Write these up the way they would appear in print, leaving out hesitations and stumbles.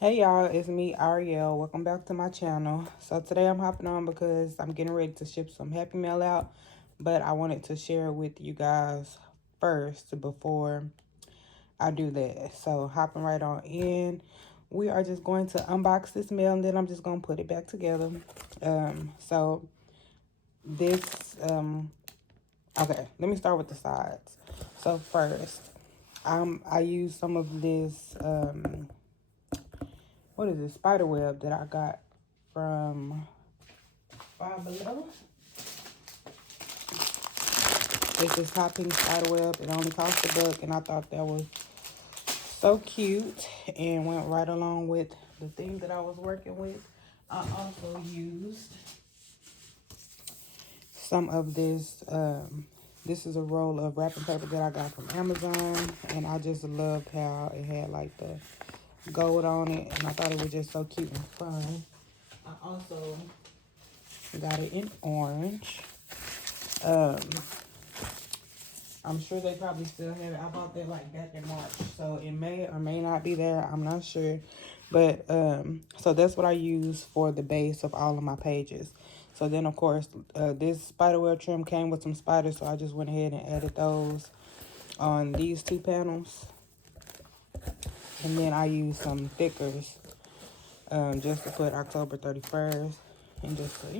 Hey y'all, it's me Ariel. Welcome back to my channel. So today I'm hopping on because I'm getting ready to ship some Happy Mail out, but I wanted to share it with you guys first before I do that. So hopping right on in, we are just going to unbox this mail and then I'm just going to put it back together. So this okay, let me start with the sides. So first, I use some of this what is it, spider web that I got from Five Below. It's this hot pink spider web. It only cost $1, and I thought that was so cute and went right along with the thing that I was working with. I also used some of this. This is a roll of wrapping paper that I got from Amazon, and I just loved how it had like the gold on it, and I thought it was just so cute and fun. I also got it in orange. Um, I'm sure they probably still have it. I bought that like back in March, so it may or may not be there. I'm not sure. But so that's what I use for the base of all of my pages. So then of course this spiderweb trim came with some spiders, so I just went ahead and added those on these two panels. And then I used some thickers just to put October 31st and just to,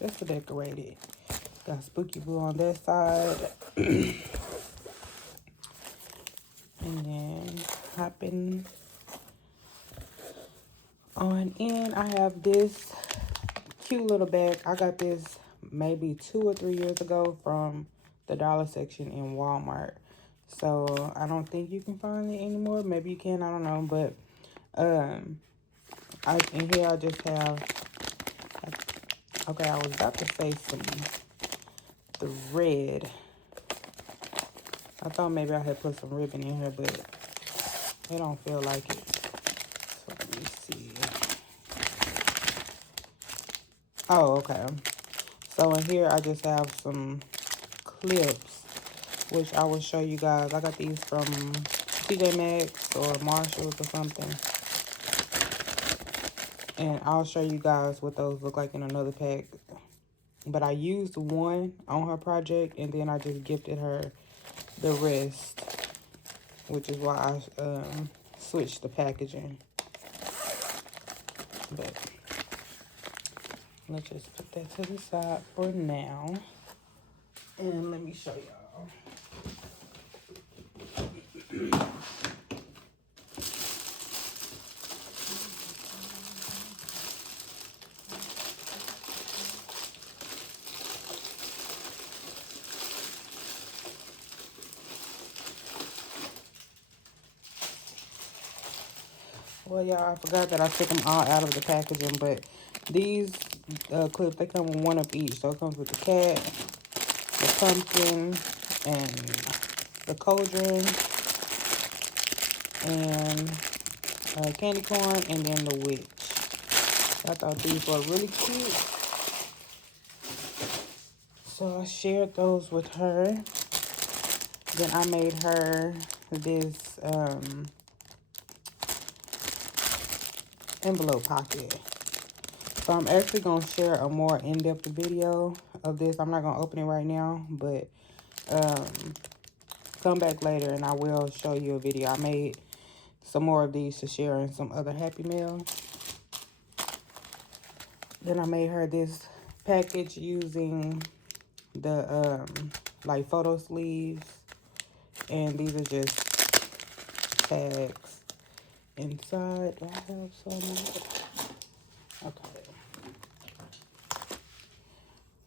just to decorate it. Got Spooky Boo on that side. And then hopping on in, I have this cute little bag. I got this maybe 2 or 3 years ago from the dollar section in Walmart. So I don't think you can find it anymore. Maybe you can, I don't know. But in here I just have, okay, I was about to say some thread. I thought maybe I had put some ribbon in here, but it don't feel like it. So let me see. Oh, okay. So in here, I just have some clips, which I will show you guys. I got these from TJ Maxx or Marshalls or something. And I'll show you guys what those look like in another pack. But I used one on her project, and then I just gifted her the rest, which is why I switched the packaging. But let's just put that to the side for now. And let me show y'all. Well, y'all, I forgot that I took them all out of the packaging, but these clips, they come with one of each. So it comes with the cat, the pumpkin, and the cauldron, and candy corn, and then the witch. I thought these were really cute. So I shared those with her. Then I made her this envelope pocket. So I'm actually going to share a more in-depth video of this. I'm not going to open it right now, but come back later and I will show you a video. I made some more of these to share in some other Happy Mail. Then I made her this package using the like photo sleeves, and these are just tags inside. Do I have some? Okay.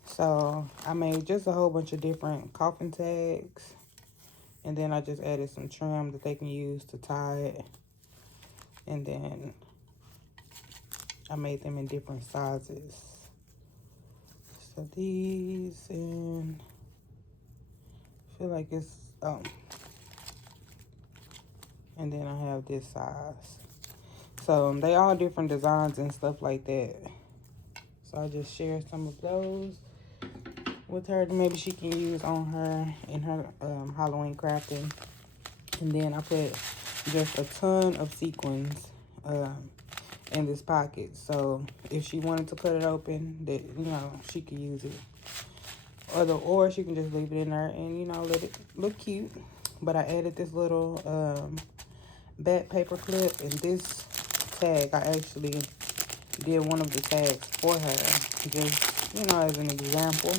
So I made just a whole bunch of different coffin tags, and then I just added some trim that they can use to tie it. And then I made them in different sizes. So these, and I feel like it's, and then I have this size. So they all different designs and stuff like that. So I just shared some of those with her that maybe she can use on her in her Halloween crafting. And then I put just a ton of sequins in this pocket. So if she wanted to cut it open, that, you know, she could use it. Or she can just leave it in there and, you know, let it look cute. But I added this little back paper clip, and this tag, I actually did one of the tags for her, just, you know, as an example.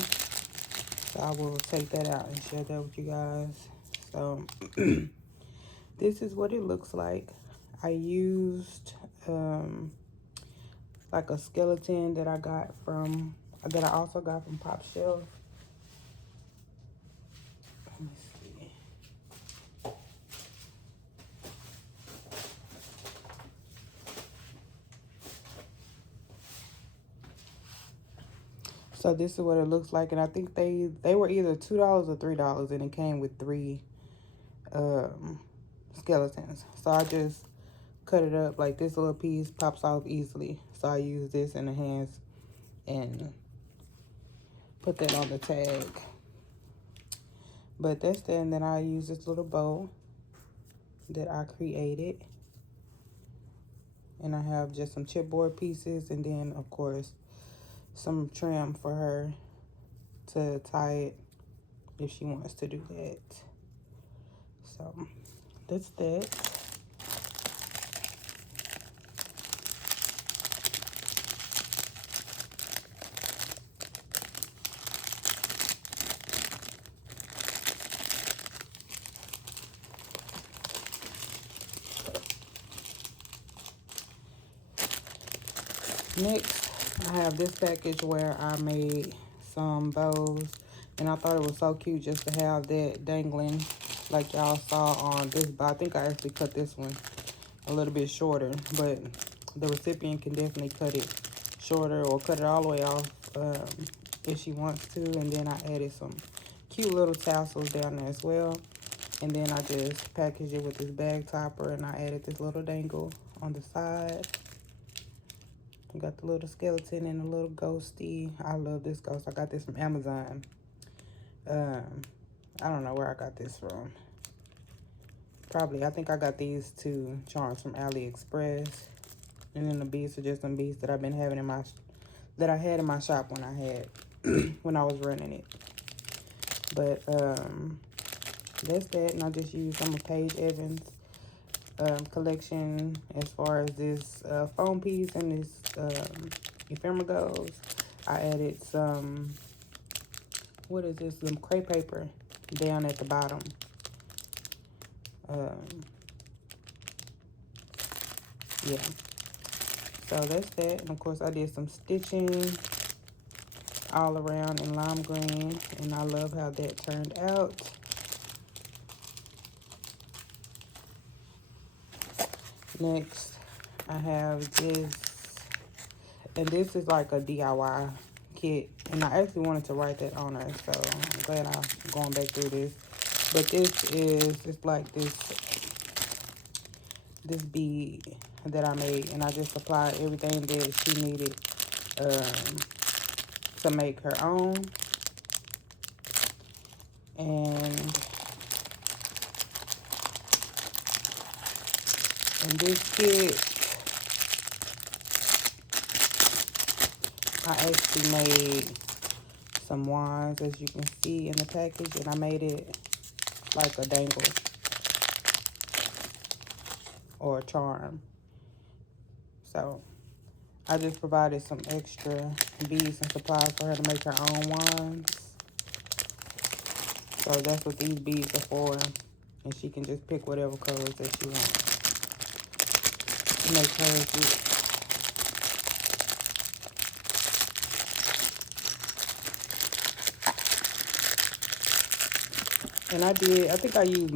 So I will take that out and share that with you guys. So this is what it looks like. I used like a skeleton that I also got from Pop Shelf. Let me see. So this is what it looks like, and I think they were either $2 or $3, and it came with 3 skeletons. So I just cut it up. Like, this little piece pops off easily, so I use this in the hands and put that on the tag. But that's that, and then I use this little bow that I created, and I have just some chipboard pieces, and then of course some trim for her to tie it if she wants to do that. So that's that. Next, I have this package where I made some bows, and I thought it was so cute just to have that dangling like y'all saw on this bow. I think I actually cut this one a little bit shorter, but the recipient can definitely cut it shorter or cut it all the way off if she wants to. And then I added some cute little tassels down there as well. And then I just packaged it with this bag topper, and I added this little dangle on the side. We got the little skeleton and a little ghosty. I love this ghost. I got this from Amazon. I don't know where I got this from. I think I got these 2 charms from AliExpress. And then the beads are just some beads that I've been having that I had in my shop when I had, when I was running it. But, that's that. And I just used some of Paige Evans' collection as far as this foam piece and this ephemera goes. I added some, what is this, some crepe paper down at the bottom. Yeah, so that's that. And of course I did some stitching all around in lime green, and I love how that turned out. Next, I have this, and this is like a DIY kit, and I actually wanted to write that on her, so I'm glad I'm going back through this. But this is, it's like this bead that I made, and I just applied everything that she needed to make her own. And in this kit, I actually made some wands, as you can see in the package, and I made it like a dangle or a charm. So I just provided some extra beads and supplies for her to make her own wands. So that's what these beads are for, and she can just pick whatever colors that she wants to make hers with. And I think I used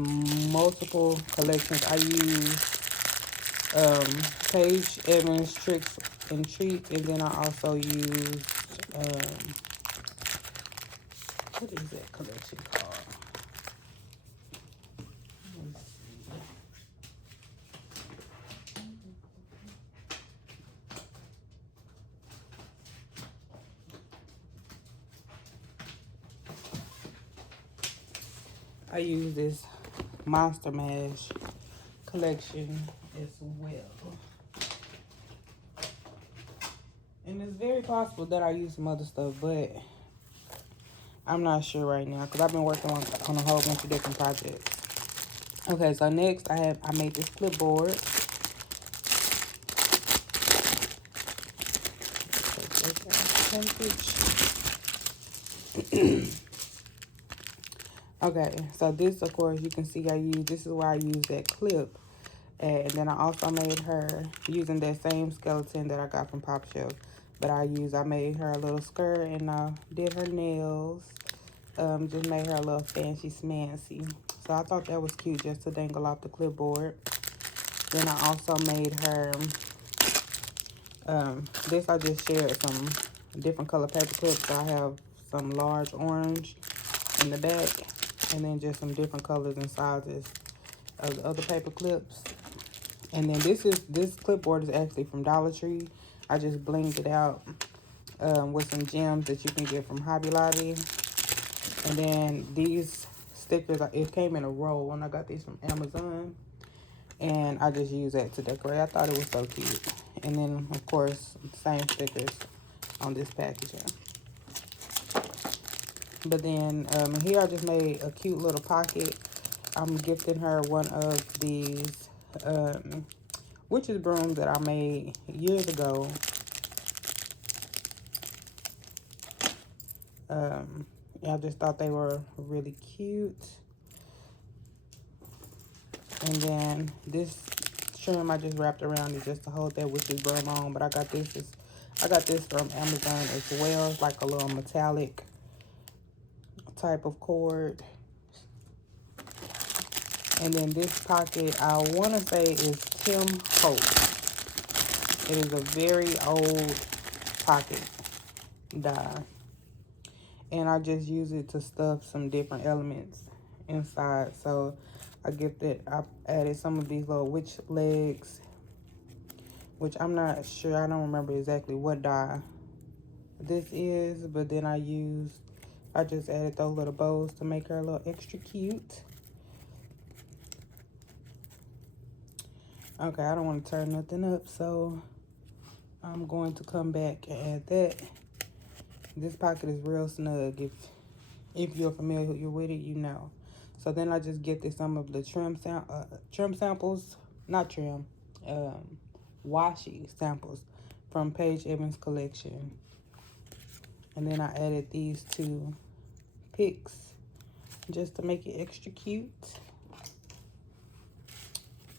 multiple collections. I used Paige Evans Tricks and Treats, and then I also used, what is that collection called? I use this Monster Mash collection as well. And it's very possible that I use some other stuff, but I'm not sure right now because I've been working on a whole bunch of different projects. Okay, so next I made this clipboard. Okay, so this, of course, you can see this is where I use that clip. And then I also made her using that same skeleton that I got from Pop Shelf. But I made her a little skirt and I did her nails. Just made her a little fancy smancy. So I thought that was cute just to dangle off the clipboard. Then I also made her, this I just shared some different color paper clips. I have some large orange in the back. And then just some different colors and sizes of the other paper clips. And then this clipboard is actually from Dollar Tree. I just blinged it out with some gems that you can get from Hobby Lobby. And then these stickers, it came in a roll when I got these from Amazon. And I just used that to decorate. I thought it was so cute. And then, of course, the same stickers on this packaging. But then here I just made a cute little pocket. I'm gifting her one of these witch's brooms that I made years ago. I just thought they were really cute. And then this trim I just wrapped around it just to hold that witch's broom on. But I got this from Amazon as well. It's like a little metallic type of cord. And then this pocket, I want to say is Tim Hope. It is a very old pocket die. And I just use it to stuff some different elements inside. So I added some of these little witch legs, which I'm not sure, I don't remember exactly what die this is, but then I just added those little bows to make her a little extra cute. Okay, I don't want to turn nothing up, so I'm going to come back and add that. This pocket is real snug. If you're familiar with it, you know. So then I just get some of the trim samples, not trim, washi samples from Paige Evans' collection. And then I added these two picks just to make it extra cute.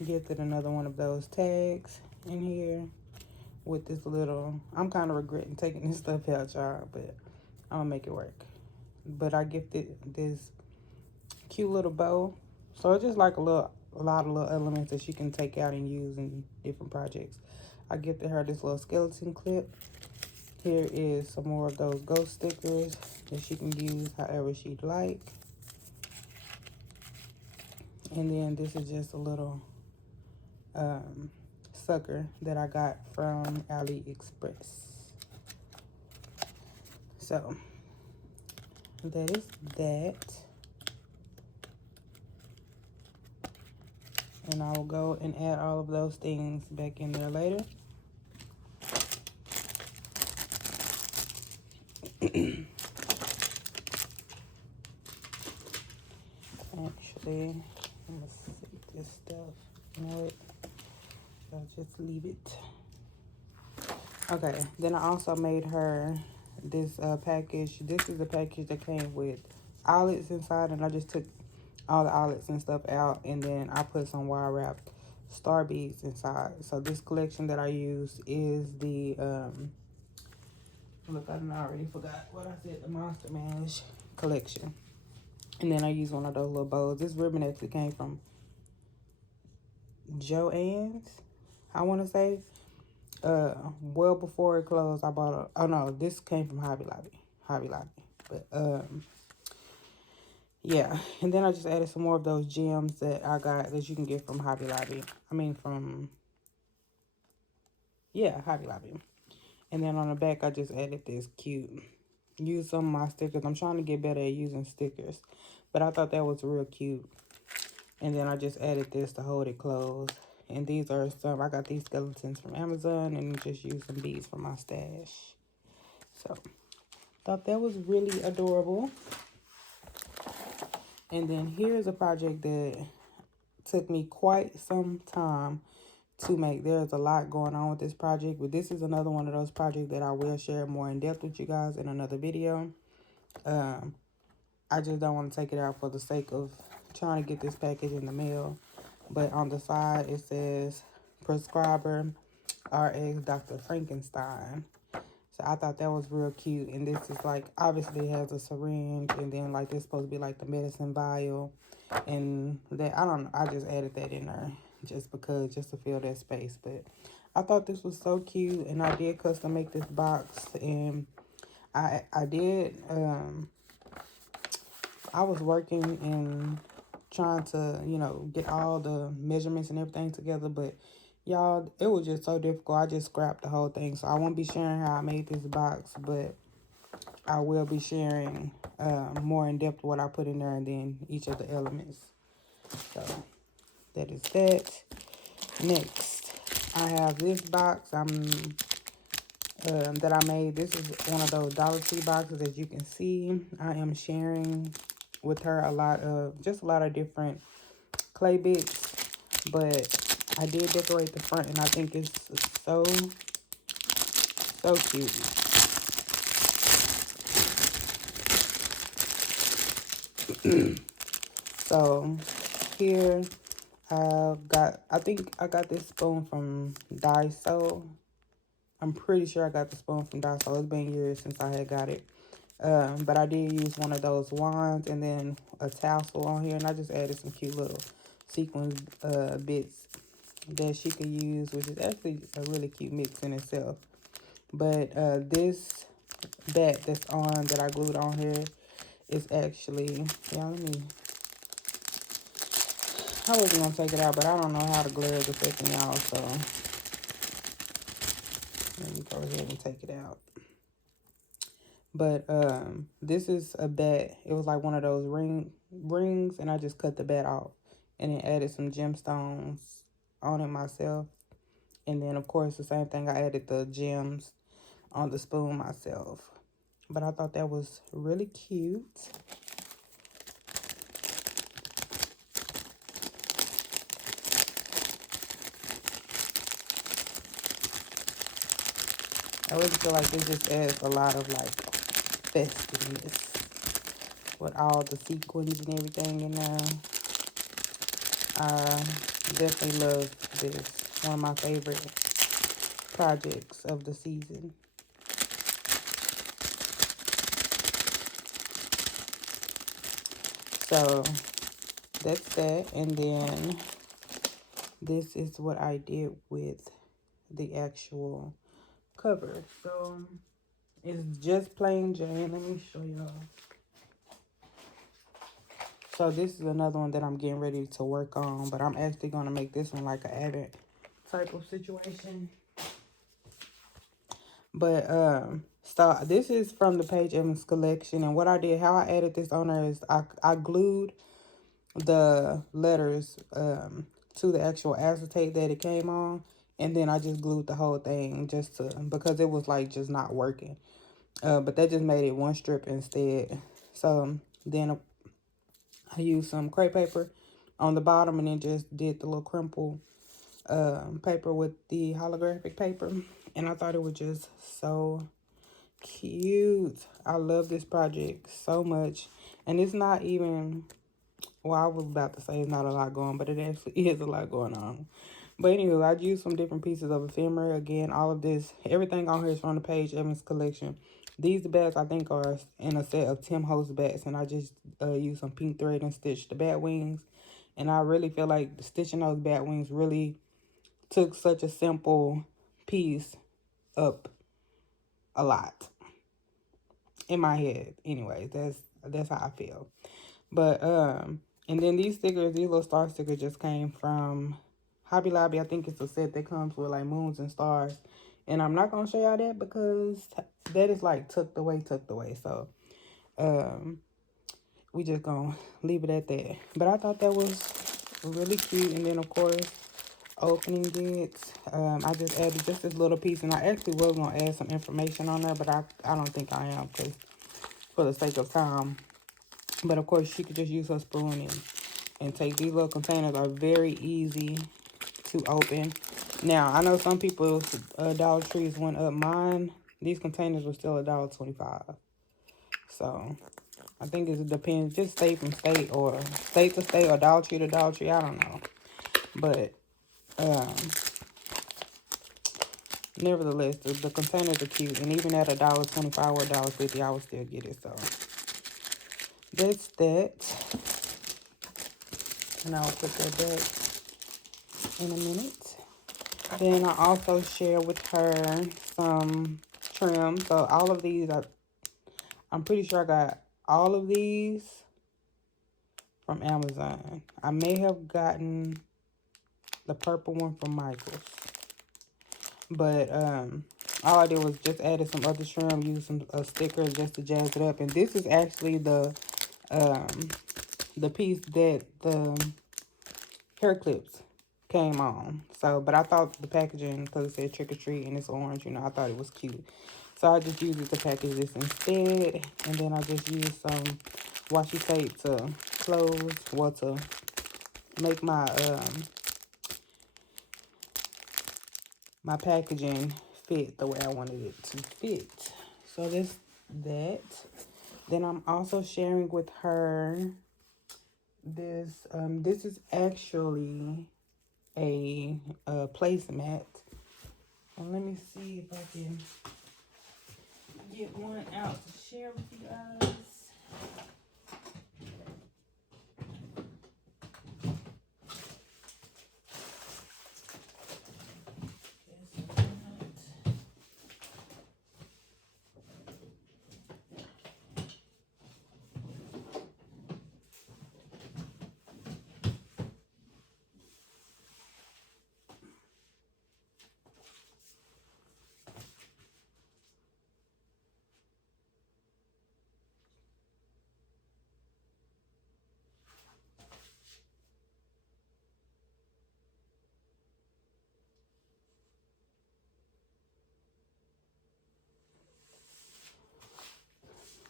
Gifted another one of those tags in here with this little, I'm kind of regretting taking this stuff out, y'all, but I'm gonna make it work. But I gifted this cute little bow. So it's just like a lot of little elements that you can take out and use in different projects. I gifted her this little skeleton clip. Here is some more of those ghost stickers that she can use however she'd like. And then this is just a little sucker that I got from AliExpress. So that is that. And I will go and add all of those things back in there later. Actually, I'm gonna save this stuff. You know what? I'll just leave it. Okay, then I also made her this package. This is the package that came with eyelets inside, and I just took all the eyelets and stuff out, and then I put some wire wrapped star beads inside. So this collection that I use is the look, I already forgot what I said, the Monster Mash collection. And then I use one of those little bows. This ribbon actually came from Joann's, I want to say. Well before it closed, I bought oh no, this came from Hobby Lobby. But yeah, and then I just added some more of those gems that I got that you can get from Hobby Lobby. I mean from Hobby Lobby. And then on the back I just added this cute, use some of my stickers. I'm trying to get better at using stickers, but I thought that was real cute. And then I just added this to hold it closed. And these are some, I got these skeletons from Amazon and just used some beads from my stash. So, thought that was really adorable. And then here's a project that took me quite some time to make. There's a lot going on with this project, but this is another one of those projects that I will share more in depth with you guys in another video. I just don't want to take it out for the sake of trying to get this package in the mail. But on the side, it says prescriber RX Dr. Frankenstein. So I thought that was real cute. And this is like, obviously it has a syringe. And then like this supposed to be like the medicine vial. And that, I don't know, I just added that in there just because, just to fill that space. But I thought this was so cute. And I did custom make this box. And I did, I was working and trying to, you know, get all the measurements and everything together, but y'all, it was just so difficult. I just scrapped the whole thing. So I won't be sharing how I made this box, but I will be sharing more in depth what I put in there and then each of the elements. So that is that. Next, I have this box that I made. This is one of those Dollar Tree boxes. As you can see, I am sharing with her a lot of different clay bits, but I did decorate the front and I think it's so cute. So here I think I got this spoon from Daiso. I'm pretty sure I got the spoon from Daiso. It's been years since I had got it. But I did use one of those wands and then a tassel on here. And I just added some cute little sequin bits that she could use, which is actually a really cute mix in itself. But this bat that's on, that I glued on here, is actually, yeah, I wasn't going to take it out, but I don't know how the glare is affecting y'all, so let me go ahead and take it out. But this is a bat. It was like one of those rings, and I just cut the bat off and then added some gemstones on it myself. And then, of course, the same thing, I added the gems on the spoon myself. But I thought that was really cute. I really feel like this just adds a lot of like festivness with all the sequins and everything in there. I definitely love this. One of my favorite projects of the season. So that's that. And then this is what I did with the actual cover. So it's just plain Jane. Let me show y'all. So this is another one that I'm getting ready to work on, but I'm actually going to make this one like an advent type of situation. But so this is from the Paige Evans collection, and what I did, how I added this on there is I glued the letters to the actual acetate that it came on, and then I just glued the whole thing just to, because it was like just not working. But that just made it one strip instead. So then I used some crepe paper on the bottom and then just did the little crumple paper with the holographic paper. And I thought it was just so cute. I love this project so much. And it's not even, well, I was about to say it's not a lot going, but it actually is a lot going on. But anyway, I used some different pieces of ephemera. Again, all of this, everything on here is from the Paige Evans collection. These bats, I think, are in a set of Tim Holtz bats. And I just used some pink thread and stitched the bat wings. And I really feel like stitching those bat wings really took such a simple piece up a lot. In my head. Anyway, that's how I feel. But, and then these stickers, these little star stickers just came from Hobby Lobby. I think it's a set that comes with like moons and stars. And I'm not going to show y'all that because that is like tucked away. So, we just going to leave it at that. But I thought that was really cute. And then, of course, opening it. I just added just this little piece, and I actually was going to add some information on there, but I don't think I am, because for the sake of time. But of course, she could just use her spoon and take. These little containers are very easy to open. Now, I know some people's Dollar Trees went up. Mine, these containers were still $1.25. So, I think it depends, just state from state, or state to state, or Dollar Tree to Dollar Tree. I don't know. But, nevertheless, the containers are cute. And even at $1.25 or $1.50, I would still get it. So, that's that. And I'll put that back in a minute. Then I also share with her some trim. So all of these, I'm pretty sure I got all of these from Amazon. I may have gotten the purple one from Michael's. But all I did was just added some other trim, use some stickers just to jazz it up. And this is actually the piece that the hair clips came on. So, but I thought the packaging, because it said trick or treat and it's orange, you know, I thought it was cute. So I just used it to package this instead. And then I just used some washi tape to close, well, to make my my packaging fit the way I wanted it to fit. So that's that. Then I'm also sharing with her this. This is actually a placemat. And let me see if I can get one out to share with you guys.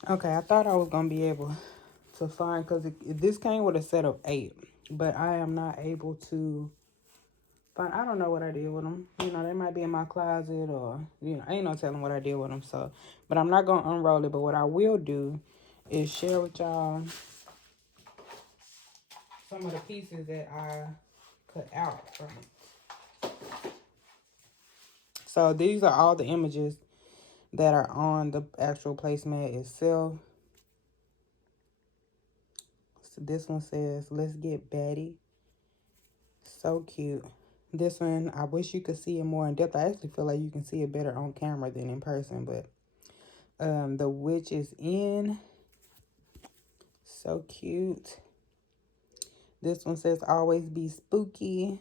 Okay, I thought I was gonna be able to find, because this came with a set of 8, but I am not able to find. I don't know what I did with them. You know, they might be in my closet, or you know, ain't no telling what I did with them. So, but I'm not gonna unroll it. But what I will do is share with y'all some of the pieces that I cut out from it. So these are all the images that are on the actual placemat itself. So this one says, "Let's get Batty." So cute. This one, I wish you could see it more in depth. I actually feel like you can see it better on camera than in person. But the witch is in. So cute. This one says, "Always be spooky."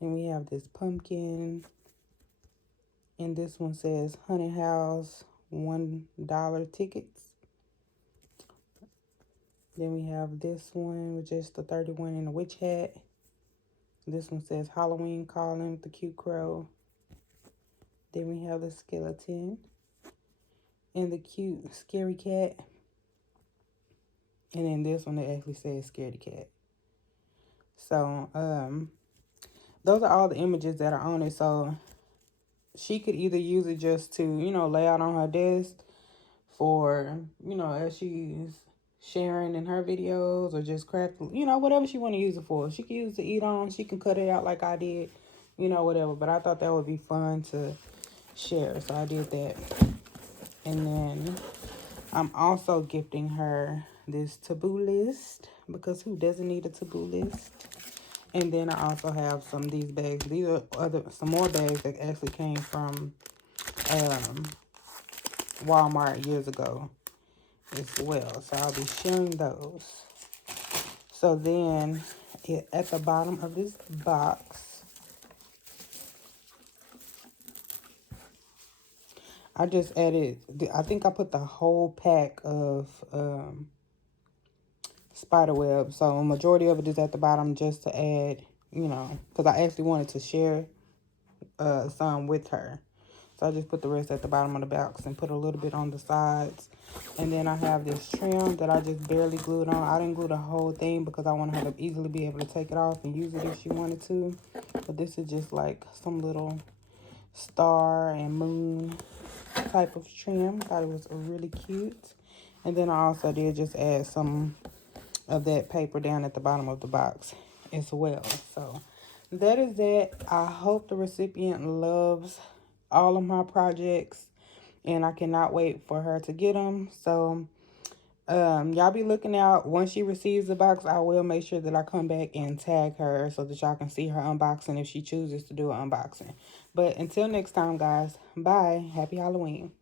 And we have this pumpkin. And this one says, "Honey House, $1 tickets." Then we have this one with just the 31 in the witch hat. This one says, "Halloween Calling" with the cute crow. Then we have the skeleton and the cute scary cat. And then this one that actually says "Scaredy Cat." So, those are all the images that are on it. So, she could either use it just to, you know, lay out on her desk for, you know, as she's sharing in her videos, or just craft, you know, whatever she want to use it for. She can use it to eat on. She can cut it out like I did, you know, whatever. But I thought that would be fun to share, so I did that. And then I'm also gifting her this taboo list, because who doesn't need a taboo list? And then I also have some of these bags. These are some more bags that actually came from Walmart years ago as well. So I'll be sharing those. So then at the bottom of this box, I just added, I think I put the whole pack of spider web. So a majority of it is at the bottom just to add you know, because I actually wanted to share some with her. So I just put the rest at the bottom of the box and put a little bit on the sides. And then I have this trim that I just barely glued on. I didn't glue the whole thing because I want her to easily be able to take it off and use it if she wanted to. But this is just like some little star and moon type of trim. Thought it was really cute. And then I also did just add some of that paper down at the bottom of the box as well. So that is that. I hope the recipient loves all of my projects, and I cannot wait for her to get them. So y'all be looking out. Once she receives the box, I will make sure that I come back and tag her so that y'all can see her unboxing if she chooses to do an unboxing. But until next time, guys, bye. Happy Halloween.